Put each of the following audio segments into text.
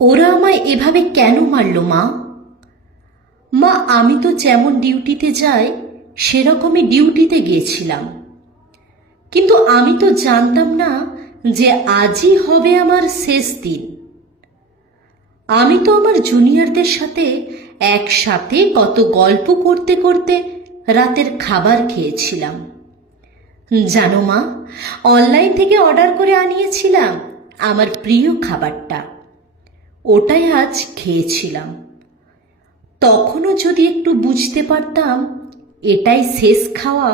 ওরা আমায় এভাবে কেন মারল মা? মা, আমি তো যেমন ডিউটিতে যাই সেরকমই ডিউটিতে গিয়েছিলাম, কিন্তু আমি তো জানতাম না যে আজই হবে আমার শেষ দিন। আমি তো আমার জুনিয়রদের সাথে একসাথে কত গল্প করতে করতে রাতের খাবার খেয়েছিলাম। জানো মা, অনলাইন থেকে অর্ডার করে আনিয়েছিলাম আমার প্রিয় খাবারটা, ওটাই আজ খেয়েছিলাম। তখনও যদি একটু বুঝতে পারতাম এটাই শেষ খাওয়া,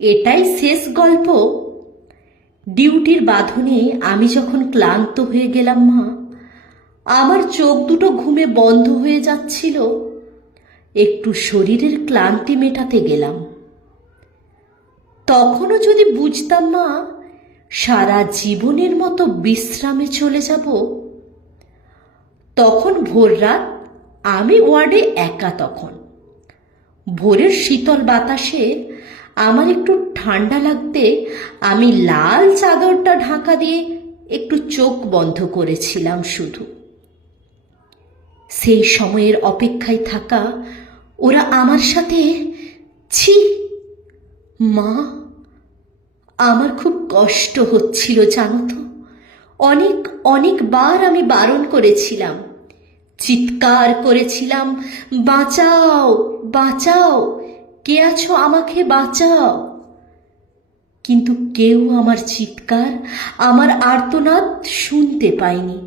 এটাই শেষ গল্প। ডিউটির বাঁধনে আমি যখন ক্লান্ত হয়ে গেলাম মা, আমার চোখ দুটো ঘুমে বন্ধ হয়ে যাচ্ছিল, একটু শরীরের ক্লান্তি মেটাতে গেলাম। তখনও যদি বুঝতাম মা সারা জীবনের মতো বিশ্রামে চলে যাব। তখন ভোর রাত, আমি ওয়ার্ডে একা। তখন ভোরের শীতল বাতাসে আমার একটু ঠান্ডা লাগতে আমি লাল চাদরটা ঢাকা দিয়ে একটু চোখ বন্ধ করেছিলাম শুধু। সেই সময়ের অপেক্ষায় থাকা ওরা আমার সাথে, ছি মা, আমার খুব কষ্ট হচ্ছিল জানো তো। অনেকবার আমি বারণ করেছিলাম, চিৎকার করেছিলাম, বাঁচাও বাঁচাও, কে আছো আমাকে বাঁচাও। কিন্তু কেউ আমার চিৎকার, আমার আর্তনাদ শুনতে পায়নি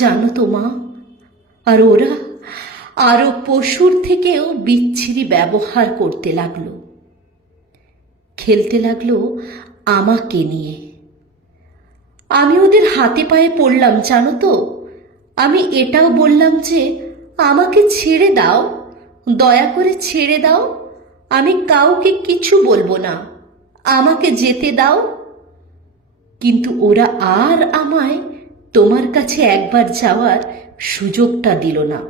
জানো তো মা। আর ওরা আরো পশুর থেকেও বিচ্ছিরি ব্যবহার করতে লাগলো, খেলতে লাগলো আমাকে নিয়ে। আমি ওদের হাতে পায়ে পড়লাম জানো তো। আমি এটাও বললাম যে আমাকে ছেড়ে দাও, দয়া করে ছেড়ে দাও, আমি কাউকে কিছু বলবো না, আমাকে যেতে দাও। কিন্তু ওরা আর আমায় তোমার কাছে একবার যাওয়ার সুযোগটা দিল না,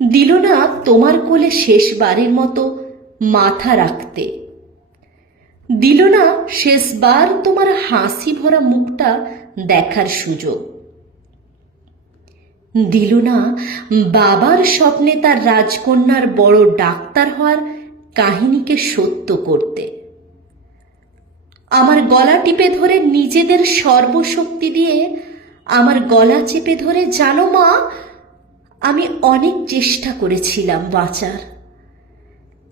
দিল না তোমার কোলে শেষবারের মতো মাথা রাখতে, দিল না শেষবার তোমার হাসি ভরা মুখটা দেখার সুযোগ, দিল না বাবার স্বপ্নে তার রাজকন্যার বড় ডাক্তার হওয়ার কাহিনীকে সত্য করতে। আমার গলা টিপে ধরে নিজেদের সর্বশক্তি দিয়ে আমার গলা চেপে ধরে, জানো মা, আমি অনেক চেষ্টা করেছিলাম বাঁচার,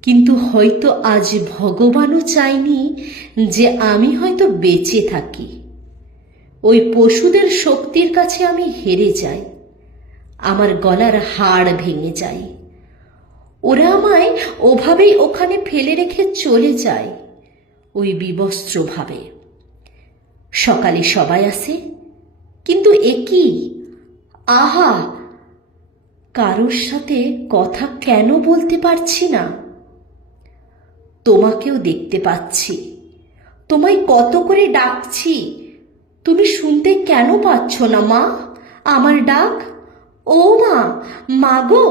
কিন্তু হয়তো আজ ভগবানও চাইনি যে আমি হয়তো বেঁচে থাকি। ওই পশুদের শক্তির কাছে আমি হেরে যাই, আমার গলার হাড় ভেঙে যায়। ওরা আমায় ওভাবেই ওখানে ফেলে রেখে চলে যায়, ওই বিবস্ত্রভাবে। সকালে সবাই আসে, কিন্তু একই, আহা, কারোর সাথে কথা কেন বলতে পারছি না। তোমাকেও দেখতে পাচ্ছি, তোমায় কত করে ডাকছি, তুমি শুনতে কেন পাচ্ছ না মা আমার ডাক? ও মা, মা গো,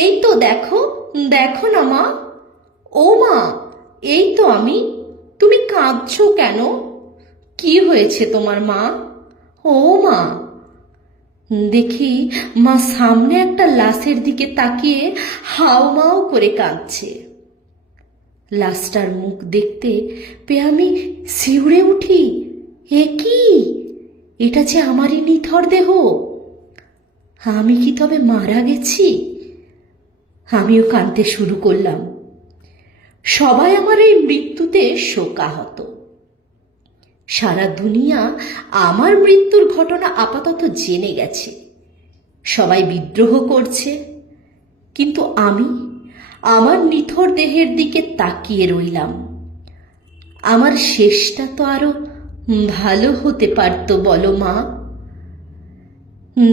এই তো দেখো, দেখো না মা। ও মা, এই তো আমি, তুমি কাঁদছো কেন? কি হয়েছে তোমার মা? ও মা। দেখি মা সামনে একটা লাশের দিকে তাকিয়ে হাউমাউ করে কাঁদছে। লাশটার মুখ দেখতে পেয়ে আমি শিউরে উঠি, এ কি, এটা যে আমারই নিথর দেহ। আমি কি তবে মারা গেছি? আমিও কাঁদতে শুরু করলাম। সবাই আমার এই মৃত্যুতে শোকাহত। সারা দুনিয়া আমার মৃত্যুর ঘটনা আপাতত জেনে গেছে, সবাই বিদ্রোহ করছে, কিন্তু আমি আমার নিথর দেহের দিকে তাকিয়ে রইলাম। আমার শেষটা তো আরো ভালো হতে পারতো বলো মা।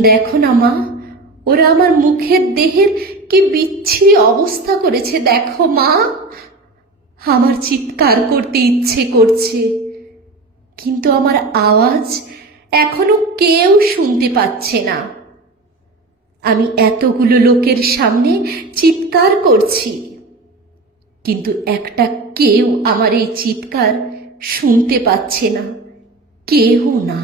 দেখো না মা, ওরা আমার মুখের দেহের কি বিচ্ছিরি অবস্থা করেছে দেখো মা। আমার চিৎকার করতে ইচ্ছে করছে, কিন্তু আমার আওয়াজ এখনো কেউ শুনতে পাচ্ছে না। আমি এতগুলো লোকের সামনে চিৎকার করছি, কিন্তু একটা কেউ আমার এই চিৎকার শুনতে পাচ্ছে না, কেউ না।